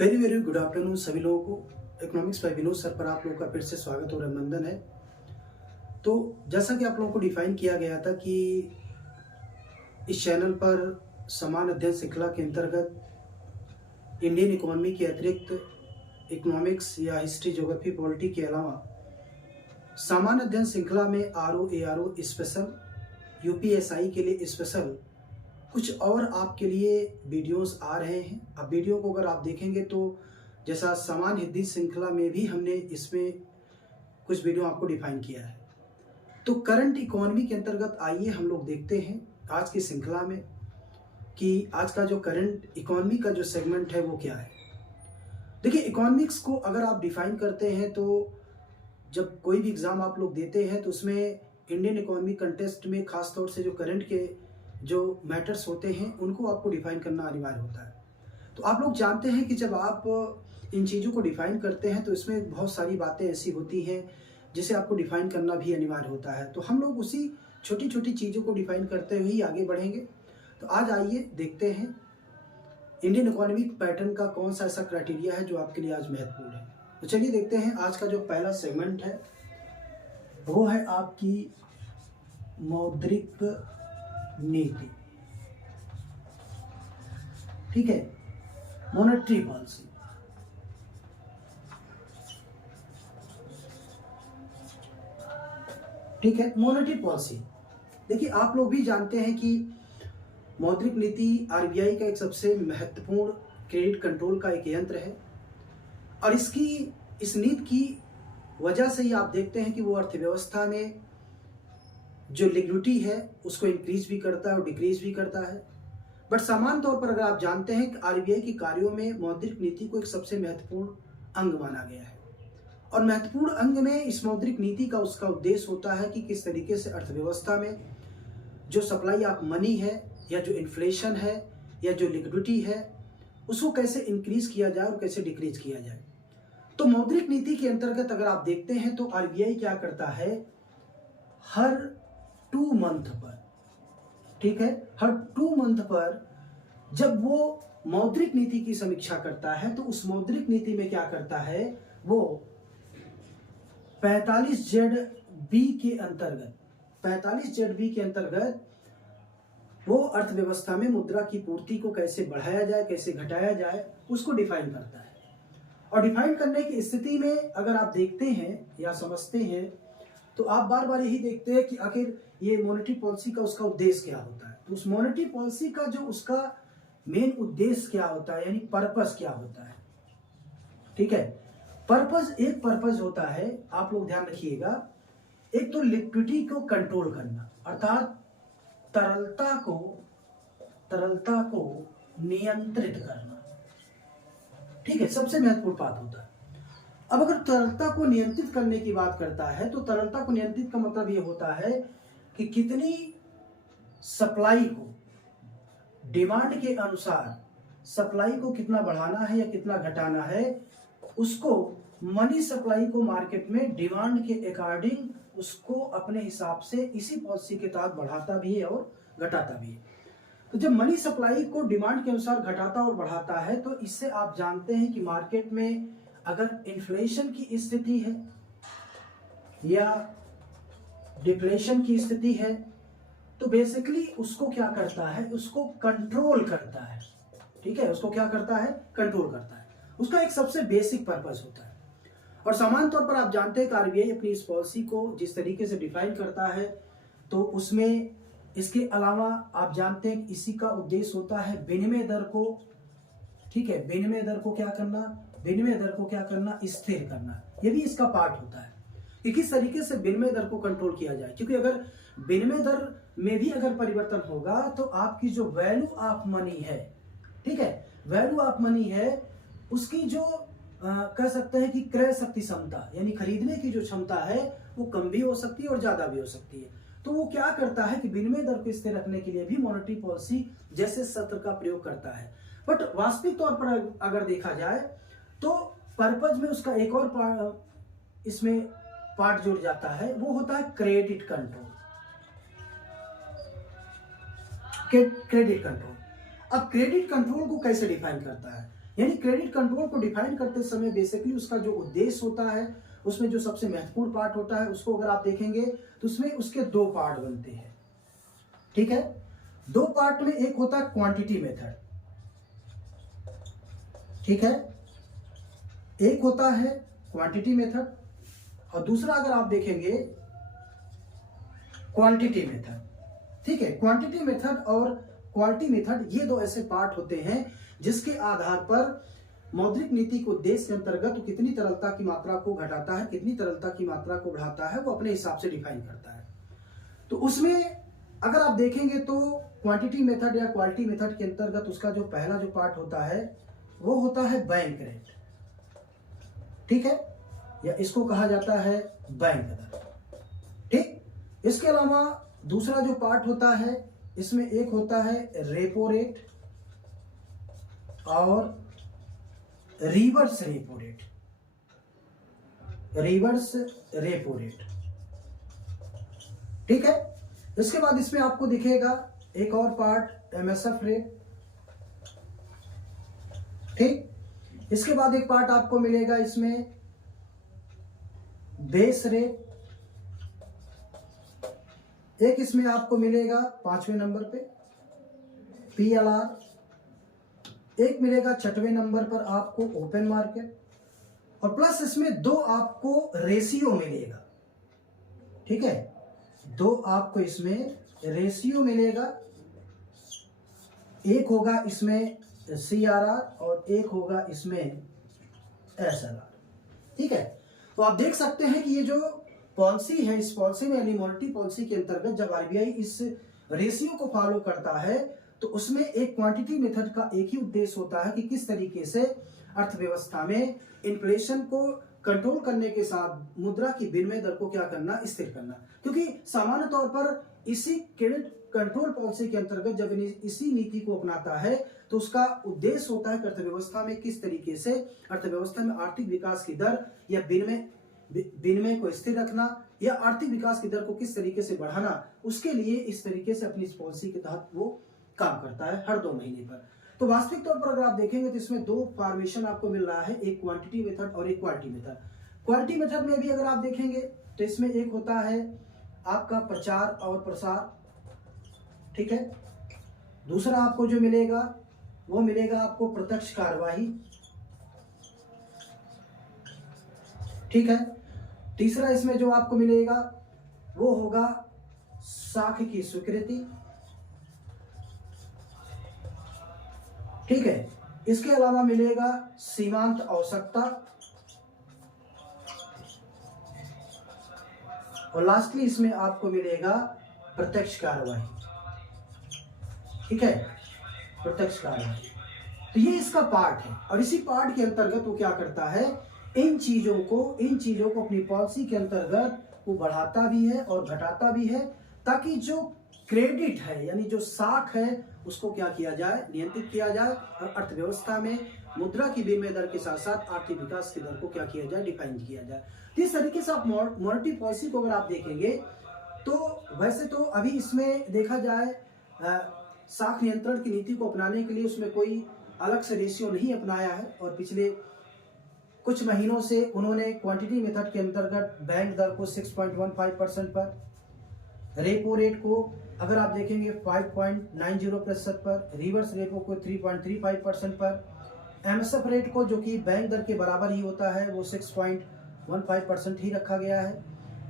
Very very good afternoon सभी लोगों को। इकोनॉमिक्स बाय विनोद सर पर आप लोगों का फिर से स्वागत और अभिनंदन है। तो जैसा कि आप लोगों को डिफाइन किया गया था कि इस चैनल पर समान अध्ययन श्रृंखला के अंतर्गत इंडियन इकोनॉमी के अतिरिक्त इकोनॉमिक्स या हिस्ट्री, ज्योग्राफी, पॉलिटी के अलावा समान अध्ययन श्रृंखला में RO, ARO स्पेशल, UPSI के लिए स्पेशल कुछ और आपके लिए वीडियोस आ रहे हैं। अब वीडियो को अगर आप देखेंगे तो जैसा समान हिंदी श्रृंखला में भी हमने इसमें कुछ वीडियो आपको डिफाइन किया है। तो करंट इकोनॉमी के अंतर्गत आइए हम लोग देखते हैं आज की श्रृंखला में कि आज का जो करंट इकोनॉमी का जो सेगमेंट है वो क्या है। देखिए, इकोनॉमिक्स को अगर आप डिफाइन करते हैं तो जब कोई भी एग्ज़ाम आप लोग देते हैं तो उसमें इंडियन इकोनॉमी कंटेस्ट में खास तौर से जो करंट के जो मैटर्स होते हैं उनको आपको डिफाइन करना अनिवार्य होता है। तो आप लोग जानते हैं कि जब आप इन चीज़ों को डिफाइन करते हैं तो इसमें बहुत सारी बातें ऐसी होती हैं जिसे आपको डिफाइन करना भी अनिवार्य होता है। तो हम लोग उसी छोटी छोटी चीज़ों को डिफाइन करते हुए ही आगे बढ़ेंगे। तो आज आइए देखते हैं इंडियन इकोनॉमिक पैटर्न का कौन सा ऐसा क्राइटेरिया है जो आपके लिए आज महत्वपूर्ण है। तो चलिए देखते हैं आज का जो पहला सेगमेंट है वो है आपकी मौद्रिक नीति। ठीक है, मॉनेटरी पॉलिसी। ठीक है, मॉनेटरी पॉलिसी। देखिए, आप लोग भी जानते हैं कि मौद्रिक नीति RBI का एक सबसे महत्वपूर्ण क्रेडिट कंट्रोल का एक यंत्र है और इस नीति की वजह से ही आप देखते हैं कि वो अर्थव्यवस्था में जो लिक्विडिटी है उसको इंक्रीज भी करता है और डिक्रीज भी करता है। बट समान तौर पर अगर आप जानते हैं कि RBI के कार्यों में मौद्रिक नीति को एक सबसे महत्वपूर्ण अंग माना गया है और महत्वपूर्ण अंग में इस मौद्रिक नीति का उसका उद्देश्य होता है कि किस तरीके से अर्थव्यवस्था में जो सप्लाई ऑफ मनी है या जो इन्फ्लेशन है या जो लिक्विडिटी है उसको कैसे इंक्रीज किया जाए और कैसे डिक्रीज किया जाए। तो मौद्रिक नीति के अंतर्गत अगर आप देखते हैं तो RBI क्या करता है, हर 2 मंथ पर, ठीक है, हर 2 मंथ पर जब वो मौद्रिक नीति की समीक्षा करता है तो उस मौद्रिक नीति में क्या करता है, वो 45ZB के अंतर्गत वो अर्थव्यवस्था में मुद्रा की पूर्ति को कैसे बढ़ाया जाए, कैसे घटाया जाए, उसको डिफाइन करता है। और डिफाइन करने की स्थिति में अगर आप देखते हैं या समझते हैं तो आप बार बार यही देखते हैं कि आखिर ये मॉनेटरी पॉलिसी का उसका उद्देश्य क्या होता है। तो उस मॉनेटरी पॉलिसी का जो उसका मेन उद्देश्य क्या होता है, यानी पर्पस क्या होता है। ठीक है, एक पर्पस होता है, आप लोग ध्यान रखिएगा। एक तो लिक्विडिटी को कंट्रोल करना, अर्थात तरलता को नियंत्रित करना। ठीक है, सबसे महत्वपूर्ण बात होता है। अब अगर तरलता को नियंत्रित करने की बात करता है तो तरलता को नियंत्रित का मतलब ये होता है कि कितनी सप्लाई को डिमांड के अनुसार सप्लाई को कितना बढ़ाना है या कितना घटाना है, उसको मनी सप्लाई को मार्केट में डिमांड के अकॉर्डिंग उसको अपने हिसाब से इसी पॉलिसी के तहत बढ़ाता भी है और घटाता भी है। तो जब मनी सप्लाई को डिमांड के अनुसार घटाता और बढ़ाता है तो इससे आप जानते हैं कि मार्केट में अगर इन्फ्लेशन की स्थिति है या डिफ्लेशन की स्थिति है तो बेसिकली उसको क्या करता है, उसको कंट्रोल करता है। ठीक है, उसको क्या करता है, कंट्रोल करता है। उसका एक सबसे बेसिक पर्पस होता है। और समान तौर पर आप जानते हैं कि RBI अपनी इस पॉलिसी को जिस तरीके से डिफाइन करता है तो उसमें इसके अलावा आप जानते हैं कि इसी का उद्देश्य होता है विनिमय दर को, ठीक है, विनिमय दर को क्या करना, स्थिर करना। ये भी इसका पार्ट होता है कि किस तरीके से विनिमय दर को कंट्रोल किया जाए। क्योंकि अगर विनिमय दर में भी अगर परिवर्तन होगा तो आपकी जो वैल्यू ऑफ मनी है, ठीक है, वैल्यू ऑफ मनी है, उसकी जो कह सकते हैं कि क्रय शक्ति क्षमता यानी खरीदने की जो क्षमता है वो कम भी हो सकती है और ज्यादा भी हो सकती है। तो वो क्या करता है कि विनिमय दर को स्थिर रखने के लिए भी मॉनेटरी पॉलिसी जैसे सत्र का प्रयोग करता है। बट वास्तविक तौर पर अगर देखा जाए तो पर्पज में उसका एक और इसमें पार्ट जुड़ जाता है, वो होता है क्रेडिट कंट्रोल। क्रेडिट कंट्रोल अब क्रेडिट कंट्रोल को कैसे डिफाइन करता है, यानी क्रेडिट कंट्रोल को डिफाइन करते समय बेसिकली उसका जो उद्देश्य होता है, उसमें जो सबसे महत्वपूर्ण पार्ट होता है, उसको अगर आप देखेंगे तो उसमें उसके दो पार्ट बनते हैं। ठीक है, दो पार्ट में एक होता है क्वांटिटी मेथड, ठीक है, एक होता है क्वांटिटी मेथड और दूसरा अगर आप देखेंगे क्वालिटी मेथड। ठीक है, क्वांटिटी मेथड और क्वालिटी मेथड ये दो ऐसे पार्ट होते हैं जिसके आधार पर मौद्रिक नीति को उद्देश्य के अंतर्गत वो कितनी तरलता की मात्रा को घटाता है, कितनी तरलता की मात्रा को बढ़ाता है, वो अपने हिसाब से डिफाइन करता है। तो उसमें अगर आप देखेंगे तो क्वांटिटी मेथड या क्वालिटी मेथड के अंतर्गत उसका जो पहला जो पार्ट होता है वो होता है बैंक रेट, ठीक है, या इसको कहा जाता है बैंक दर। ठीक, इसके अलावा दूसरा जो पार्ट होता है इसमें एक होता है रेपो रेट और reverse repo rate, reverse repo rate. ठीक है, इसके बाद इसमें आपको दिखेगा एक और पार्ट एमएसएफ रेट। ठीक, इसके बाद एक पार्ट आपको मिलेगा इसमें बेस रेट, एक इसमें आपको मिलेगा 5वें नंबर पे पीएलआर, एक मिलेगा 6वें नंबर पर आपको ओपन मार्केट और प्लस इसमें दो आपको रेशियो मिलेगा। ठीक है, दो आपको इसमें रेशियो मिलेगा, एक होगा इसमें सीआरआर और एक होगा इसमें एसएलआर। ठीक है, तो आप देख सकते हैं कि ये जो पॉलिसी है, इस पॉलिसी में यानी मॉनेटरी पॉलिसी के अंतर्गत जब आरबीआई इस रेशियो को फॉलो करता है तो उसमें एक क्वांटिटी मेथड का एक ही उद्देश्य होता है कि किस तरीके से अर्थव्यवस्था में इन्फ्लेशन को कंट्रोल करने के साथ मुद्रा की विनिमय दर को क्या करना, स्थिर करना। क्योंकि सामान्य तौर पर इसी क्रेडिट कंट्रोल पॉलिसी के अंतर्गत जब इसी नीति को अपनाता है तो उसका उद्देश्य होता है कि अर्थव्यवस्था में किस तरीके से अर्थव्यवस्था में आर्थिक विकास की दर या विनिमय को स्थिर रखना या आर्थिक विकास की दर को किस तरीके से बढ़ाना, उसके लिए इस तरीके से अपनी इस पॉलिसी के तहत वो काम करता है हर 2 महीने पर। तो वास्तविक तौर पर अगर आप देखेंगे तो इसमें दो फॉर्मेशन आपको मिल रहा है, एक क्वांटिटी मेथड और एक क्वालिटी मेथड। क्वालिटी मेथड में भी अगर आप देखेंगे तो इसमें एक होता है आपका प्रचार और प्रसार। ठीक है, दूसरा आपको जो मिलेगा वो मिलेगा आपको प्रत्यक्ष कार्यवाही। ठीक है, तीसरा इसमें जो आपको मिलेगा वो होगा साख की स्वीकृति। ठीक है, इसके अलावा मिलेगा सीमांत आवश्यकता और लास्टली इसमें आपको मिलेगा प्रत्यक्ष कार्यवाही। ठीक है, प्रत्यक्ष कार्यवाही। तो ये इसका पार्ट है और इसी पार्ट के अंतर्गत वो क्या करता है, इन चीजों को अपनी पॉलिसी के अंतर्गत वो बढ़ाता भी है और घटाता भी है ताकि जो क्रेडिट है यानी जो साख है उसको क्या किया जाए, नियंत्रित किया जाए और अर्थव्यवस्था में मुद्रा की विनिमय दर के साथ साथ आर्थिक विकास की दर को क्या किया जाए, डिफाइन किया जाए। इस तरीके से आप मॉनेटरी पॉलिसी को अगर आप देखेंगे तो वैसे तो अभी इसमें देखा जाए साख नियंत्रण की नीति को अपनाने के लिए उसमें कोई अलग से रेशियो नहीं अपनाया है और पिछले कुछ महीनों से उन्होंने क्वांटिटी मेथड के अंतर्गत बैंक दर को 6.15% पर, रेपो रेट को अगर आप देखेंगे 5.90% पर, रिवर्स रेपो को 3.35% पर, एमएसएफ रेट को जो कि बैंक दर के बराबर ही होता है वो 6.15% ही रखा गया है।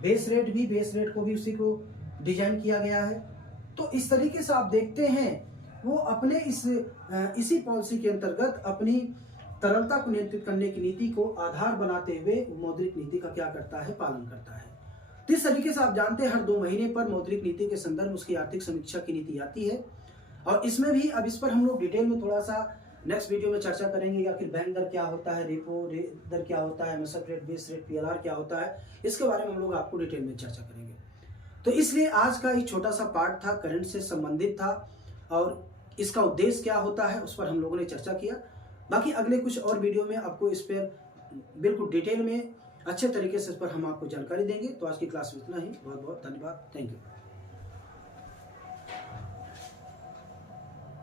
बेस रेट को भी उसी को डिजाइन किया गया है। तो इस तरीके से आप देखते हैं वो अपने इसी पॉलिसी के अंतर्गत अपनी तरलता को नियंत्रित करने की नीति को आधार बनाते हुए मौद्रिक नीति का क्या करता है, पालन करता है। तो इस तरीके से आप जानते हैं हर 2 महीने पर मौद्रिक नीति के संदर्भ उसकी आर्थिक समीक्षा की नीति आती है और इसमें भी अब इस पर हम लोग डिटेल में थोड़ा सा नेक्स्ट वीडियो में चर्चा करेंगे कि आखिर बैंक दर क्या होता है, रेपो दर क्या होता है, MSF rate, base rate, PLR क्या होता है, इसके बारे में हम लोग आपको डिटेल में चर्चा करेंगे। तो इसलिए आज का एक छोटा सा पार्ट था, करंट से संबंधित था और इसका उद्देश्य क्या होता है उस पर हम लोगों ने चर्चा किया। बाकी अगले कुछ और वीडियो में आपको इस पर बिल्कुल डिटेल में अच्छे तरीके से इस पर हम आपको जानकारी देंगे। तो आज की क्लास में इतना ही। बहुत बहुत धन्यवाद। Thank you.